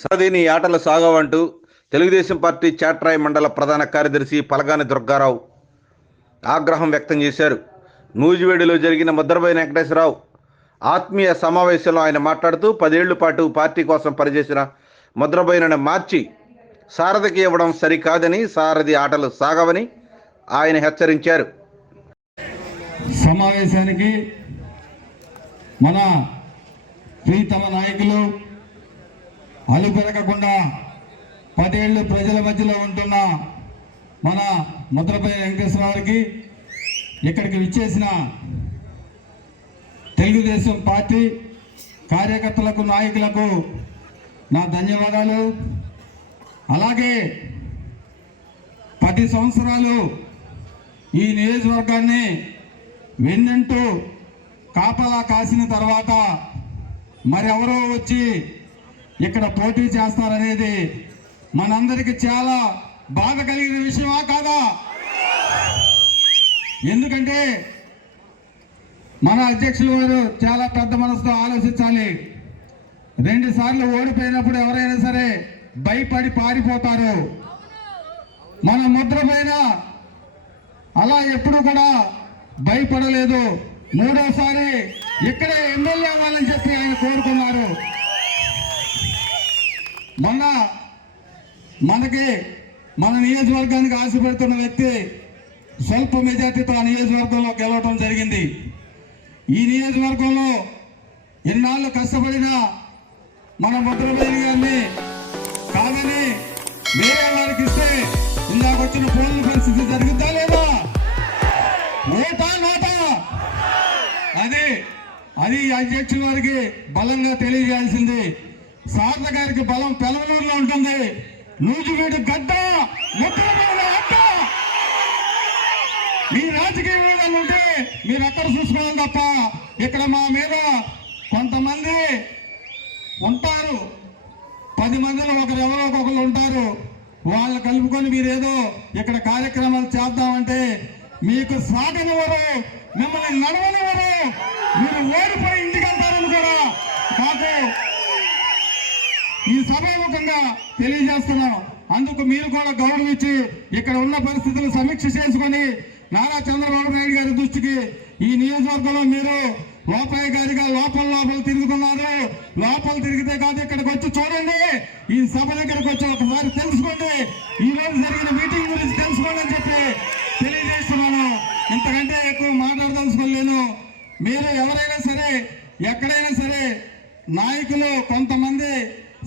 సరదీని ఆటలు సాగవంటూ తెలుగుదేశం పార్టీ చాట్రాయి మండల ప్రధాన కార్యదర్శి పలగాని దుర్గారావు ఆగ్రహం వ్యక్తం చేశారు. నూజివేడిలో జరిగిన ముద్రబోయిన వెంకటేశ్వరరావు ఆత్మీయ సమావేశంలో ఆయన మాట్లాడుతూ 10 ఏళ్ల పాటు పార్టీ కోసం పనిచేసిన ముద్రబోయినను మార్చి సారథికి ఇవ్వడం సరికాదని, సారథి ఆటలు సాగవని ఆయన హెచ్చరించారు. సమావేశానికి మన ప్రీతమ నాయకులు అలుపెరగకుండా 10 ఏళ్ళు ప్రజల మధ్యలో ఉంటున్న మన ముద్రబోయిన వెంకటేశ్వరరావుకి, ఇక్కడికి విచ్చేసిన తెలుగుదేశం పార్టీ కార్యకర్తలకు, నాయకులకు నా ధన్యవాదాలు. అలాగే 10 సంవత్సరాలు ఈ నియోజకవర్గాన్ని వెన్నంటూ కాపలా కాసిన తర్వాత మరెవరో వచ్చి ఇక్కడ పోటీ చేస్తారనేది మనందరికీ చాలా బాధ కలిగిన విషయమా కాదా? ఎందుకంటే మన అధ్యక్షులు వారు చాలా పెద్ద మనసుతో ఆలోచించాలి. 2 సార్లు ఓడిపోయినప్పుడు ఎవరైనా సరే భయపడి పారిపోతారు. మన ముద్రపైన అలా ఎప్పుడు కూడా భయపడలేదు. 3వసారి ఇక్కడే ఎమ్మెల్యే అవ్వాలని చెప్పి ఆయన కోరుకున్నారు. మొన్న మన నియోజకవర్గానికి ఆశపెడుతున్న వ్యక్తి స్వల్ప మెజార్టీతో ఆ నియోజకవర్గంలో గెలవటం జరిగింది. ఈ నియోజకవర్గంలో ఎన్నాళ్ళు కష్టపడినా మన ముద్రబోయిన గారిని కాదని వేరే వారికి ఇస్తే ఇందాక వచ్చిన పోలింగ్ పరిస్థితి జరుగుతా లేదా? ఓటా నోటా? అది అధ్యక్షుల వారికి బలంగా తెలియజేయాల్సింది. సారథ గారికి బలం పెలవలూరులో ఉంటుంది. నూజివీడు గడ్డ, ముద్రబోయిన అడ్డ. మీ రాజకీయ విధానం ఉంటే మీరు అక్కడ చూసుకోవాలి తప్ప ఇక్కడ మా మీద కొంతమంది ఉంటారు. 10 మందిలో ఎవరో ఒకరు ఉంటారు. వాళ్ళు కలుపుకొని మీరేదో ఇక్కడ కార్యక్రమాలు చేద్దామంటే మీకు సాగనివ్వరు, మిమ్మల్ని నడవనివ్వరు. మీరు ఓడిపోయి ఇంటికి వెళ్తారని కూడా మాకు ఈ సభాముఖంగా తెలియజేస్తున్నాం. అందుకు మీరు కూడా గౌరవించి ఇక్కడ ఉన్న పరిస్థితులు సమీక్ష చేసుకొని నారా చంద్రబాబు నాయుడు గారి దృష్టికి ఈ నియోజకవర్గంలో మీరు లోపయ్య గారిగా లోపల తిరుగుతున్నారు. లోపల తిరిగితే కాదు, ఇక్కడికి వచ్చి చూడండి. ఈ సభ దగ్గరకు వచ్చి ఒకసారి తెలుసుకోండి. ఈ రోజు జరిగిన మీటింగ్ గురించి తెలుసుకోండి అని చెప్పి తెలియజేస్తున్నాను. ఇంతకంటే ఎక్కువ మాట్లాడదలుచుకోలేను. మీరు ఎవరైనా సరే, ఎక్కడైనా సరే, నాయకులు కొంతమంది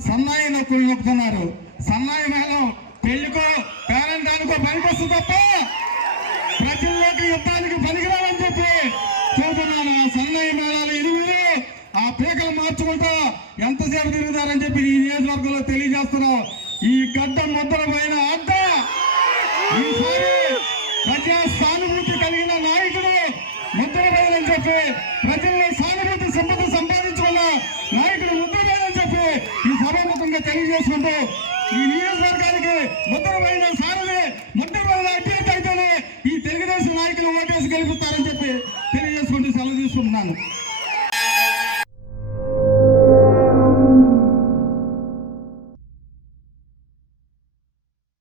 సన్నాయి నొక్కులు నొక్కుతున్నారు. సన్నాయి మేళం పెళ్లికో పేరంటానికో పనికొస్తుంది తప్ప ప్రజల్లోకి యుద్ధానికి పనికిరావని చెప్పి చూస్తున్నాను. సన్నాయి మేళాలు ఎనిమిది ఆ పీకలు మార్చుకుంటూ ఎంతసేపు తిరుగుతారని చెప్పి ఈ నియోజకవర్గంలో తెలియజేస్తున్నాం. ఈ గడ్డ ముద్రపైన అడ్డ ఈసారి ప్రజా సానుభూతి కలిగిన నాయకుడు ముద్రపైనని చెప్పి, ప్రజల్లో సానుభూతి సంపద సంపాదించుకున్న నాయకుడు ముద్రపైనని చెప్పి ఈ సభాముఖంగా తెలియజేసుకుంటూ ఈ నియోజకవర్గానికి ముద్రపైన సారథి, ముద్రపైన అడ్డీతైతేనే ఈ తెలుగుదేశం నాయకులు ఓటేసి గెలుపుతారని చెప్పి తెలియజేసుకుంటూ సెలవు తీసుకుంటున్నాను.